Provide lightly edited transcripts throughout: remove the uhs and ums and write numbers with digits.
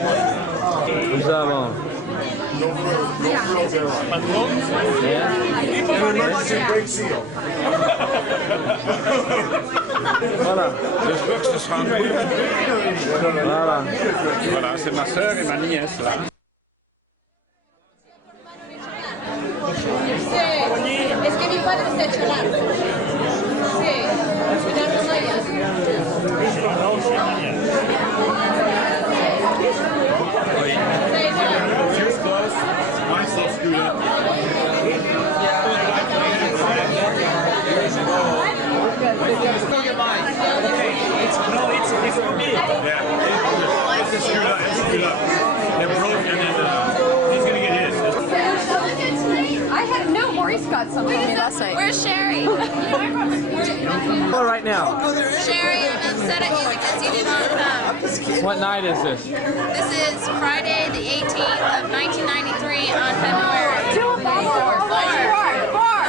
Hoe is dat allemaal? Ja? Voilà. Dus hoogste schang. Voilà. Voilà, c'est ma sœur et ma nièce là. Es que mi padre está chalando. Sí, cuidado con ella. Juice Plus, myself screwed up. It's for me. Yeah, it's screwed up. It's screwed up. It broke and then he's gonna get his. I had no, Maurice got some for me last night. Where's Sherry? All right now. Sherry, I'm upset at you because you did not come. What night is this? This is Friday the 18th of 1993 on February. Four.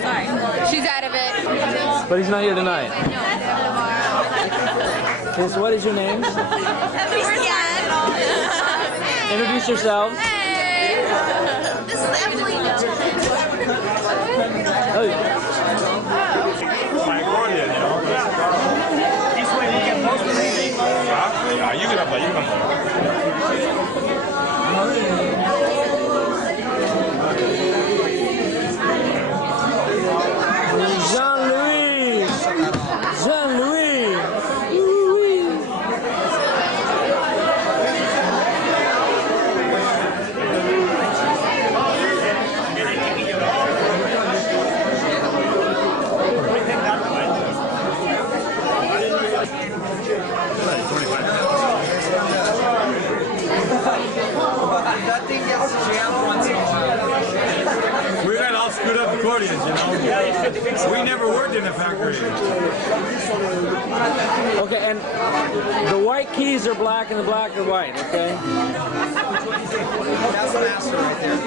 Sorry. She's out of it. But he's not here tonight. Okay, so what is your name? Introduce yourselves. Hey. This is Evelina. Oh. My accordion, you know. This way we can post anything. Yeah, you can play, you can play. Jean-Louis! Jean-Louis! That thing gets jammed once in a while. We got all screwed up accordions, you know. We never worked in a factory. Okay, and the white keys are black and the black are white, okay? That's the master right there.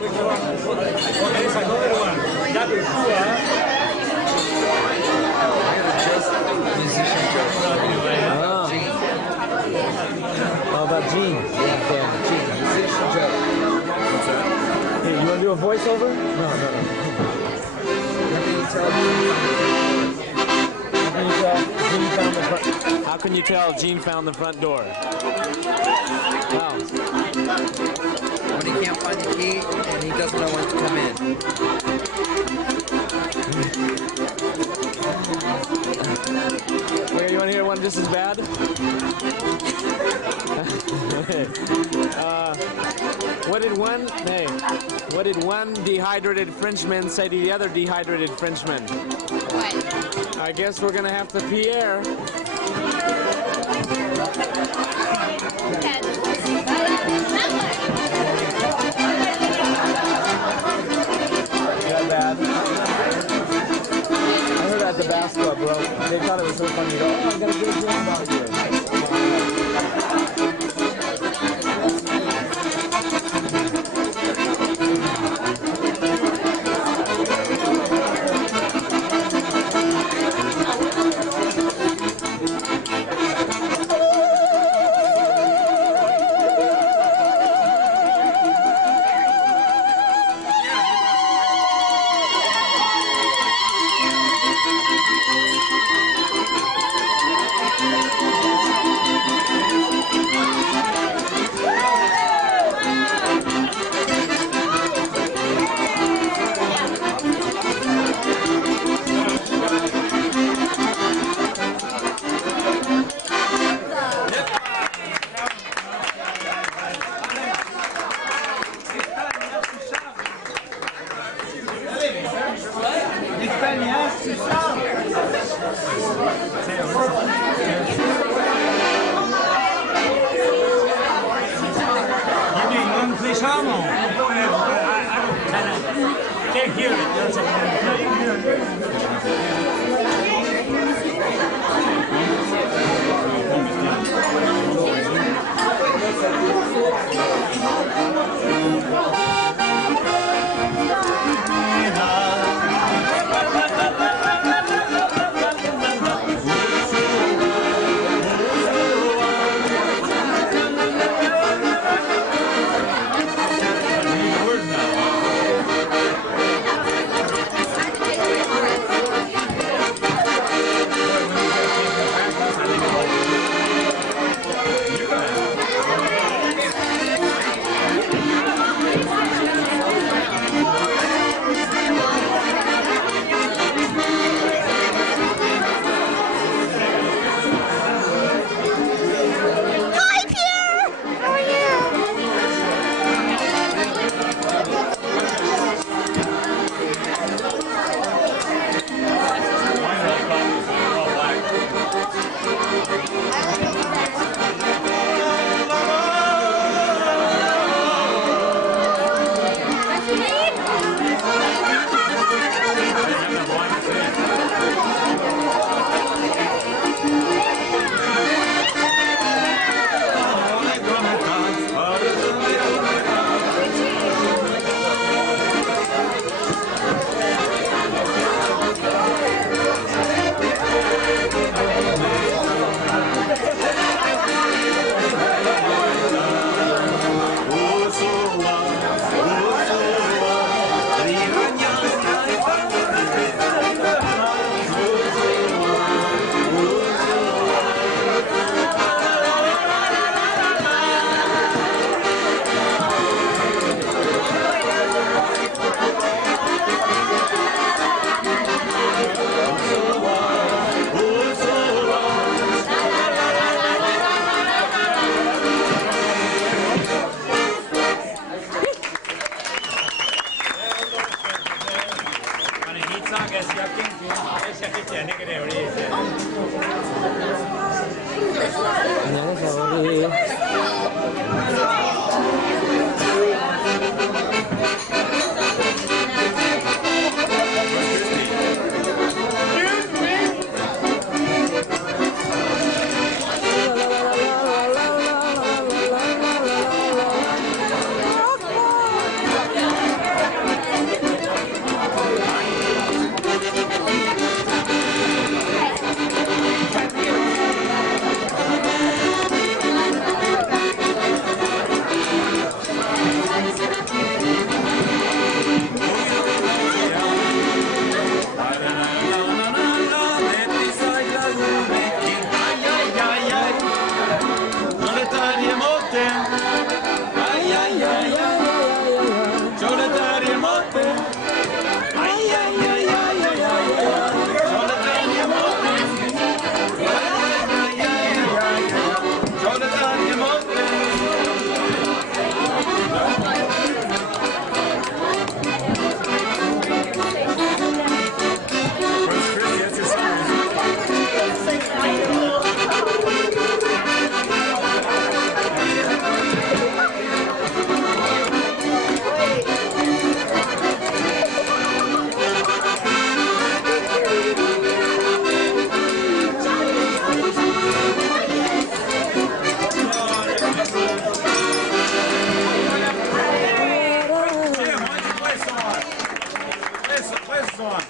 Okay, it's another one. That is two, Musician Joe. How about Gene? Yeah, Gene. Musician Joe. Hey, you want to do a voiceover? No. How can you tell Gene found the front door? Wow. When he can't find the key and he doesn't know when to come in. Okay, you want to hear one just as bad? What did one dehydrated Frenchman say to the other dehydrated Frenchman? What? I guess we're gonna have to Pierre. That bad. I heard at the bass club, bro. They thought it was so funny. Oh, I gotta get a dream about you. Can't hear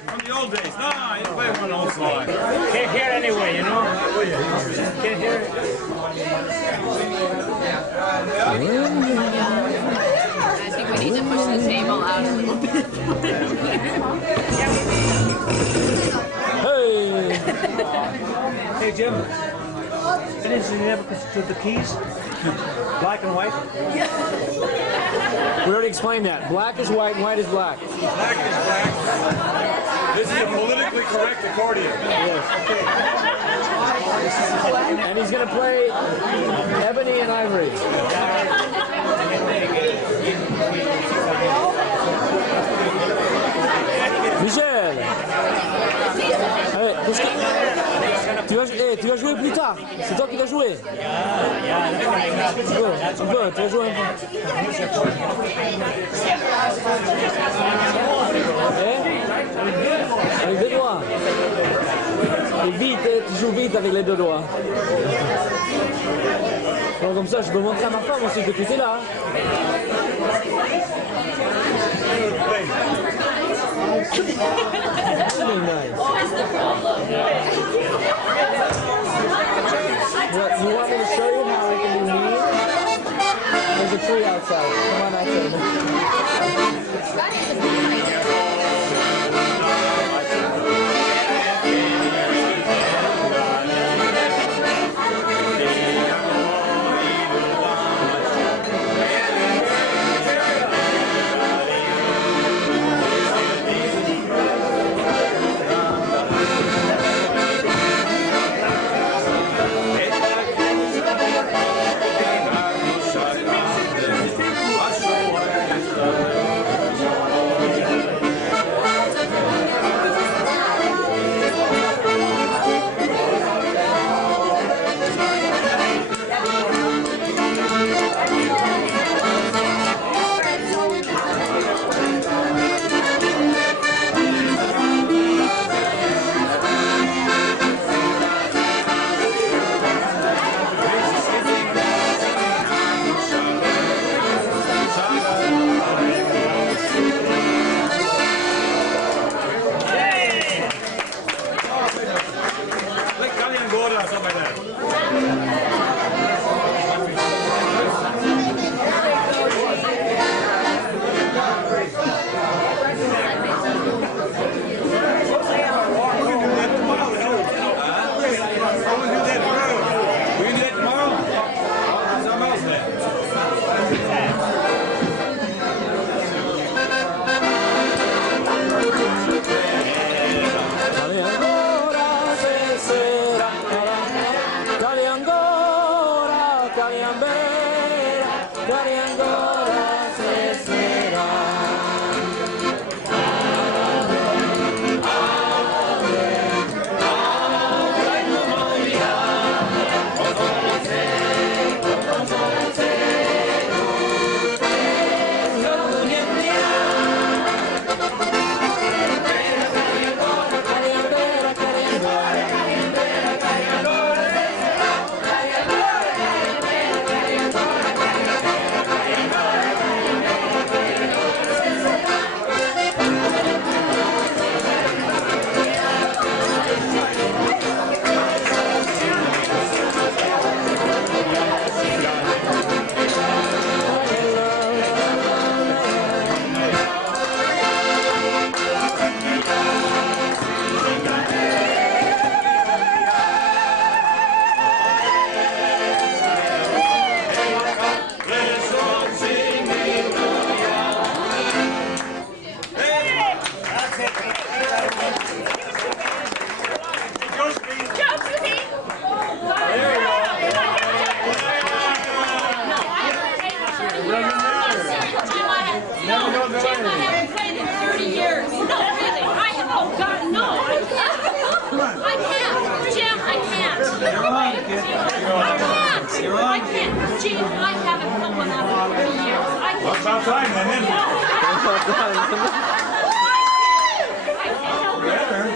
From the old days. No, you play one old song. Can't hear it anyway, you know? Can't hear it. I think we need to push the table out a little bit. Hey! Hey Jim, any significance to the keys? Black and white? We already explained that. Black is white and white is black. Black is black. This is a politically correct accordion. And he's going to play ebony and ivory. Michel! Allez, tu vas jouer plus tard. C'est toi qui vas jouer. Tu vas jouer un peu. Avec deux doigts. Et vite, tu joues vite avec les deux doigts. Donc comme ça, je peux montrer à ma femme aussi que tu es là. Really nice. What, you want me to show you how it can be mean? There's a tree outside. Come on outside. Gene, I haven't put one out in 30 years. I can't. It's about time then, isn't it?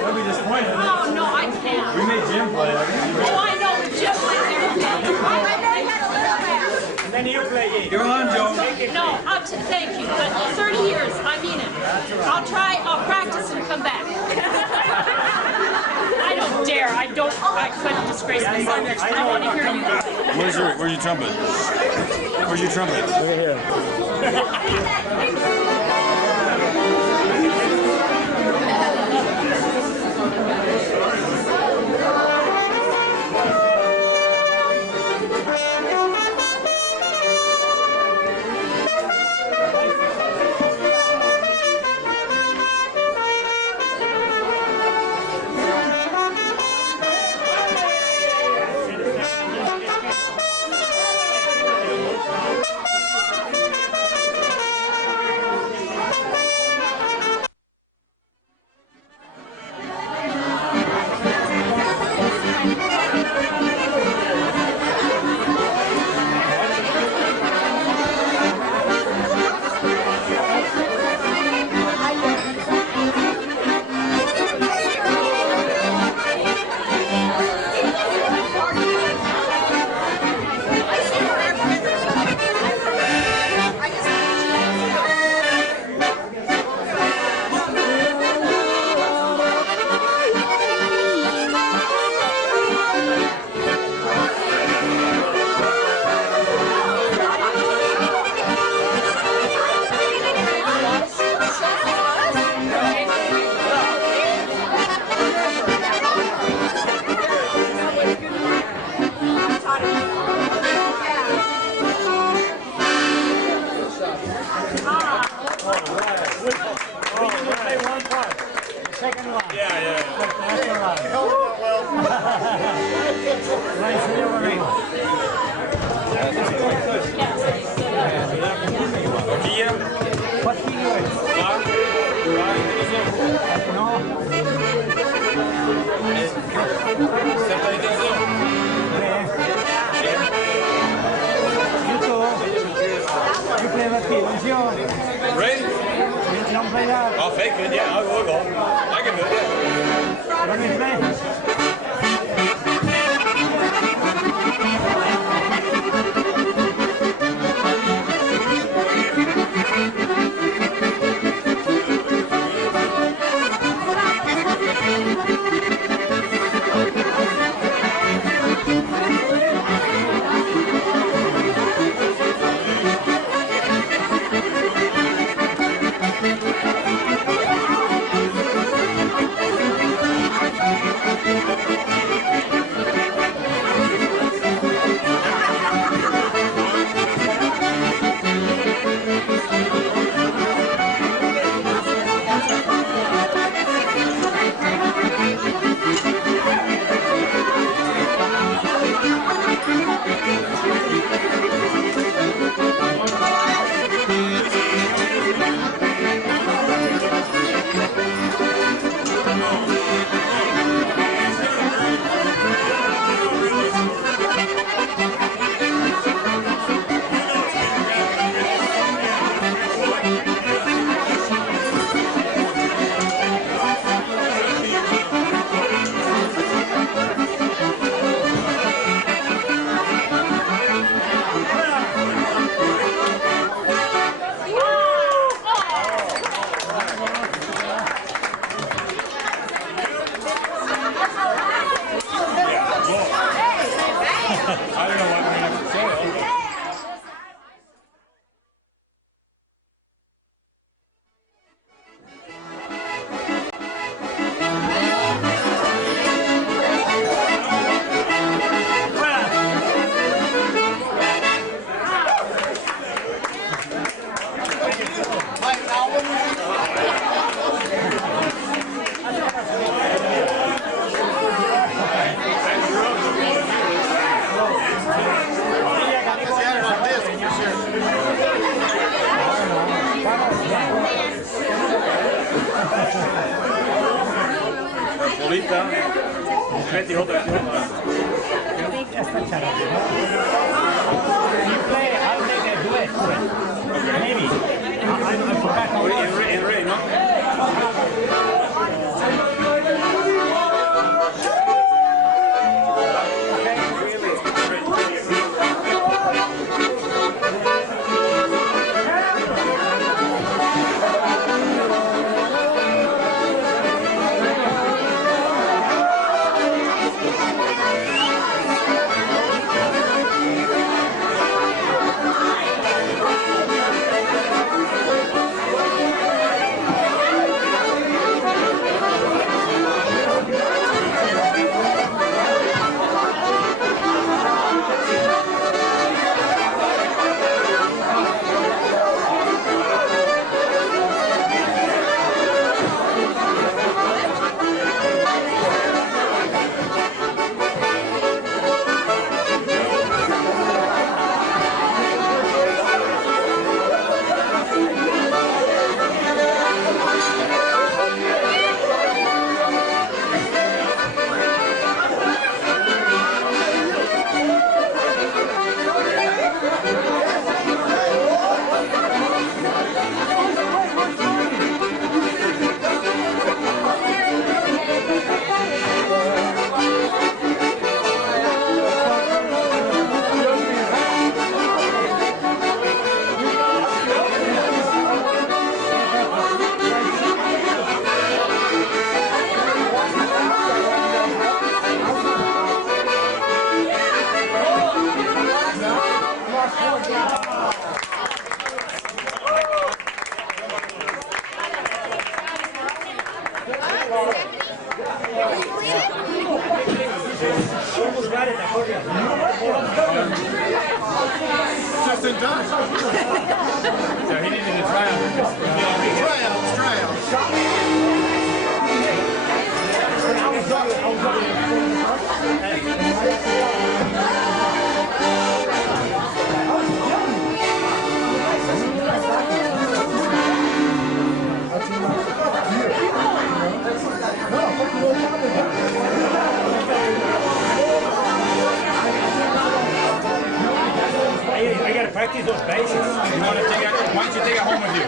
They'll be disappointed. Oh, no, I can't. We made Jim play. Oh, I know, but Jim plays everything. I know you had a little bit. Then you play it. You're on, Joe. No, thank you, but 30 years, I mean it. I'll try, I'll practice and come back. such a disgraceful song. I want to hear you. Where's your trumpet? Where's your trumpet? Over here. Ready? I'll fake it, yeah, I will go. I can do it. Bolita, 28. You play, I'll make a duet. Maybe. I forgot how it is. Ready, no? Almost got it, I told you. Just in time. So he needed a tryout. Tryouts. I gotta practice those basics. You want to take it? Why don't you take it home with you?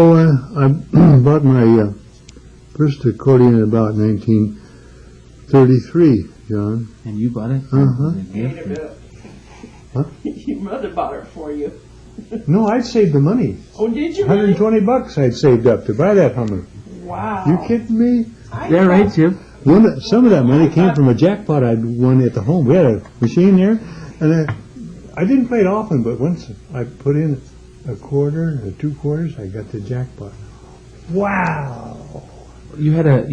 Estuve, I bought my first accordion in about 1933, John. And you bought it? Uh-huh. Huh? Your mother bought it for you. No, I'd saved the money. Oh, did you really? $120 I'd saved up to buy that Hummer. Wow. You kidding me? Yeah, right, Jim. Some of that money came from a jackpot I'd won at the home. We had a machine there, and I didn't play it often, but once I put in a quarter or 2 quarters, I got the jackpot. Wow! You had a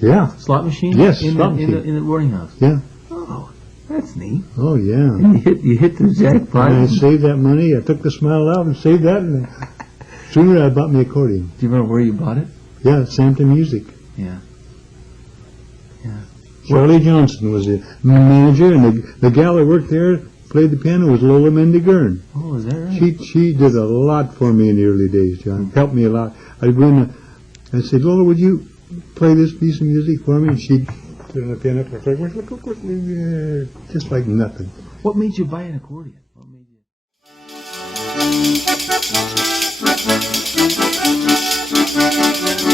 Yeah. slot machine? Yes, in slot the, machine. in the boarding house. Yeah. Oh, that's neat. Oh yeah. And you hit the jackpot. And I saved that money. I took the smile out and saved that, and sooner I bought me accordion. Do you remember where you bought it? Yeah, Sampton Music. Yeah. Charlie Johnson was the manager, and the gal that worked there played the piano was Lola Mendigurn. Oh, is that right? She did a lot for me in the early days, John. Helped me a lot. I'd go in, I said, Lola, would you play this piece of music for me? And she'd put on the piano, just like nothing. What made you buy an accordion? What made you...